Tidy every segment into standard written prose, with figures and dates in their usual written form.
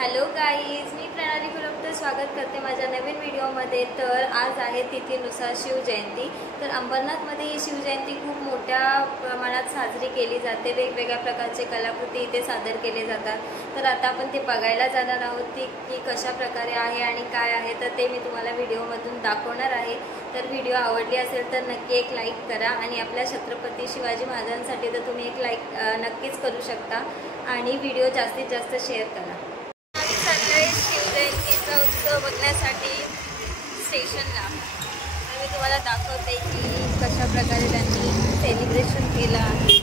Hello guys, मी प्रणाली कुलकर्णी स्वागत करते माझ्या नवीन व्हिडिओमध्ये। तर आज आहे तिथीनुसार शिवजयंती। तर अंबरनाथमध्ये ही शिवजयंती खूप मोठ्या प्रमाणात साजरी केली जाते। वेगवेगळ्या प्रकारचे कलाकृती इथे सादर केले जातात। तर आता आपण ते बघायला जाणार आहोत की कशा प्रकारे आहे आणि काय आहे, तर ते मी तुम्हाला व्हिडिओमधून दाखवणार आहे। तर व्हिडिओ आवडली असेल तर नक्की एक लाईक करा आणि आपल्या छत्रपती शिवाजी महाराजांसाठी तर तुम्ही एक लाईक नक्कीच करू शकता आणि व्हिडिओ जास्तीत जास्त शेअर करा। शिवजयंतीचा उत्सव बघण्यासाठी स्टेशनला मी तुम्हाला दाखवते की कशा प्रकारे त्यांनी सेलिब्रेशन केलं आहे।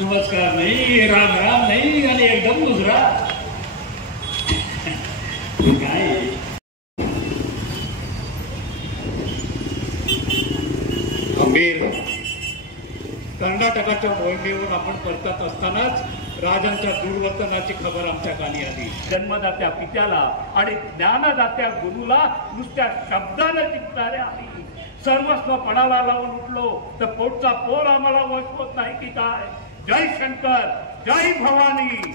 नमस्कार नहीं, राम राम नहीं आणि एकदम दुसरा काय गंभीर कर्नाटकाच्या मोहिमेवर आपण परतत असतानाच राजांच्या दुर्वर्तनाची खबर आमच्या कानी आली। जन्मदात्या पित्याला आणि ज्ञानदात्या गुरुला नुसत्या शब्दाने चिंतणाऱ्या आली। सर्वस्व पणाला लावून उठलो तर पोटचा पोर आम्हाला वसवत नाही की काय। जय शंकर, जय भवानी।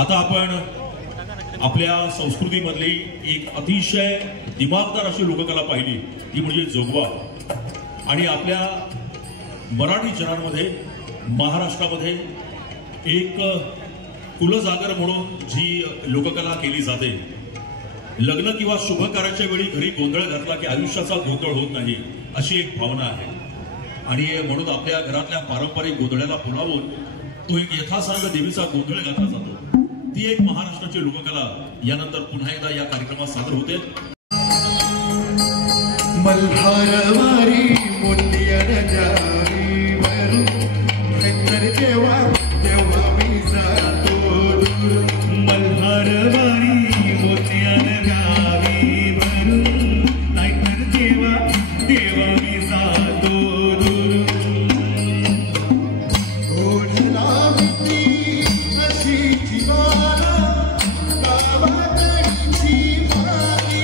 आता आपण आपल्या संस्कृतीमधली एक अतिशय दिमागदार अशी लोककला पाहिली, ती म्हणजे जोगवा। आणि आपल्या मराठी जनांमध्ये महाराष्ट्रामध्ये एक कुलजागर म्हणून जी लोककला केली जाते लग्न किंवा शुभ कार्याच्या वेळी घरी गोंधळ घातला की आयुष्याचा गोंधळ होत नाही, अशी एक भावना आहे. आणि म्हणून आपल्या घरातल्या पारंपरिक गोंधळाला पुरावून तो एक यथासांग देवीचा गोंधळ घातला जातो. ती एक महाराष्ट्राची लोककला यानंतर पुन्हा एकदा या कार्यक्रमात सादर होते. मल्हारवारी मोतियारी वरून जेव्हा तेव्हा मी जातो दूर. मल्हारवारी मोतियारी वरून नाहीतर जेव्हा तेव्हा मी जातो दूर. ओढला होती अशी जीवाला गावाकडची माई.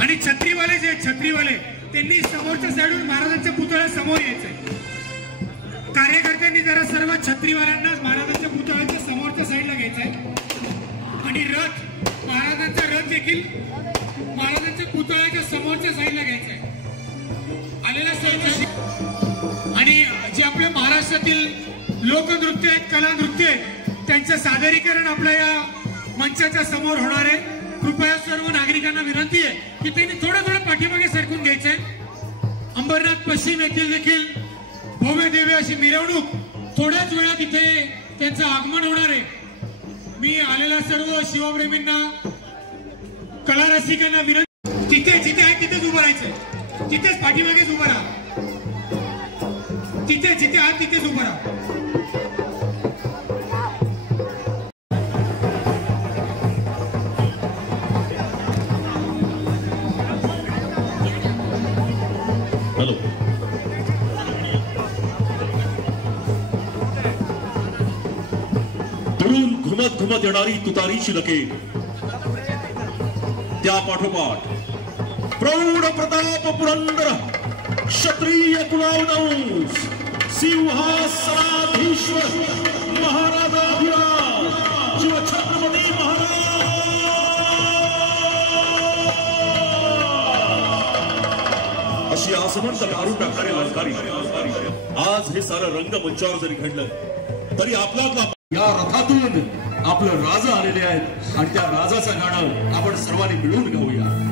आणि छत्रीवाले जे छत्रीवाले त्यांनी समोरच्या साईडून महाराजांच्या पुतळ्या समोर यायचंय. कार्यकर्त्यांनी जरा सर्व छत्रीवाल्यांना महाराजांच्या पुतळ्याच्या समोरच्या साईडला घ्यायचंय आणि रथ महाराजांचा रथ देखील महाराजांच्या पुतळ्याच्या समोरच्या साईडला घ्यायचंय. आलेला सर्व आणि जे आपल्या महाराष्ट्रातील लोकनृत्य आहेत, कला नृत्य आहेत, त्यांचं सादरीकरण आपल्या या मंचाच्या समोर होणार आहे. कृपया सर्व नागरिकांना विनंती आहे की त्यांनी थोडं पाठीमागे सरकून घ्यायचंय. अंबरनाथ पश्चिम येथील देखील भव्य दिव्य अशी मिरवणूक थोड्याच वेळात इथे त्यांचं आगमन होणार आहे. मी आलेल्या सर्व शिवप्रेमींना, कला रसिकांना विनंती, तिथे जिथे आहे तिथेच उभं राहायचंय. तिथेच पाठीमागेच उभं राहा. तिथे जिथे आहात तिथेच उभं राहा. घुमत येणारी तुतारीची लकेट, त्या पाठोपाठ प्रौढ प्रताप पुरंदर क्षत्रिय कुलावंश सिंहासनाधीश्वर महाराजाधिराज शिवछत्रपती महाराज अशी आसमंत मारून टाकणारे लंकारी आज हे सारं रंगमंचावर जरी घडलं तरी आपला या रथातून आपलं राजा आलेले आहेत आणि त्या राजाचं गाणं आपण सर्वांनी मिळून गाऊया.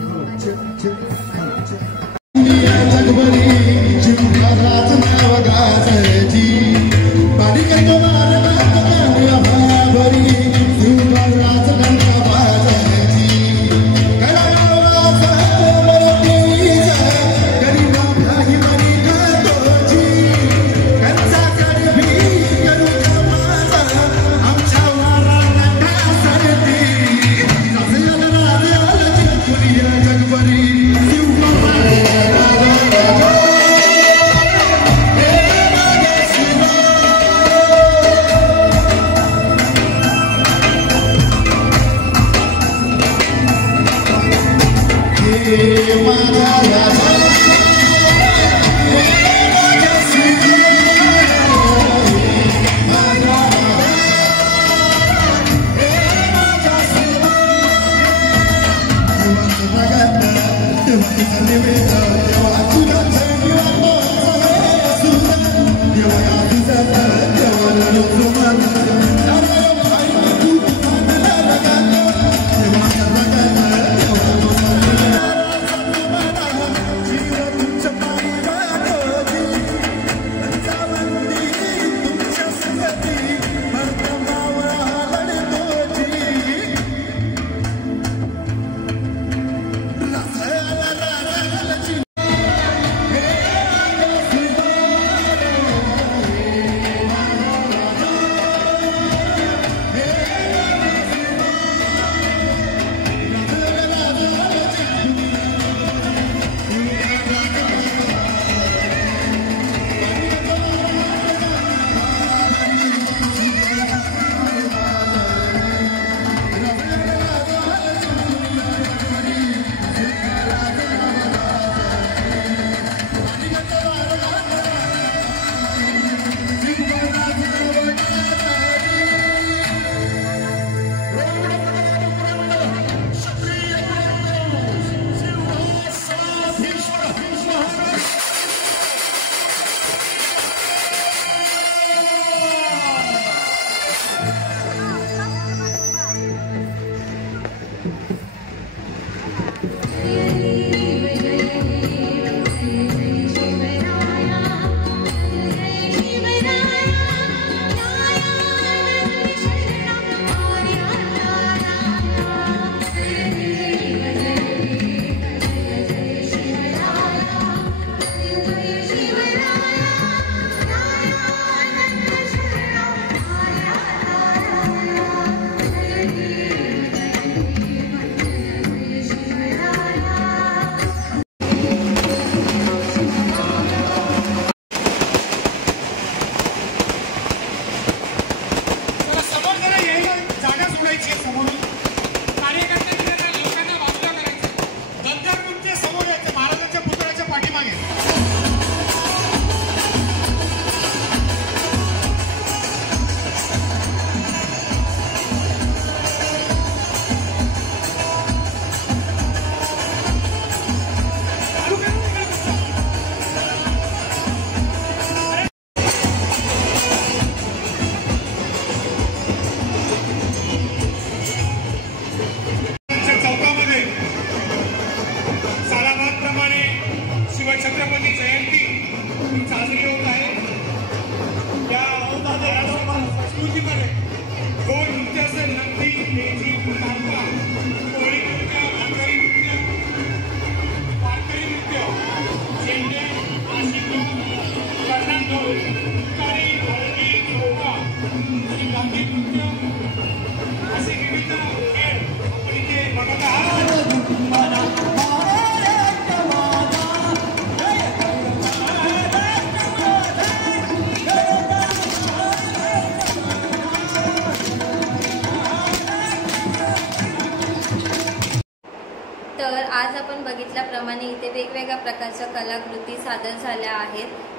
तर आज आपण बघितल्याप्रमाणे इथे वेगवेगळ्या प्रकारच्या कलाकृती सादर झाल्या आहेत.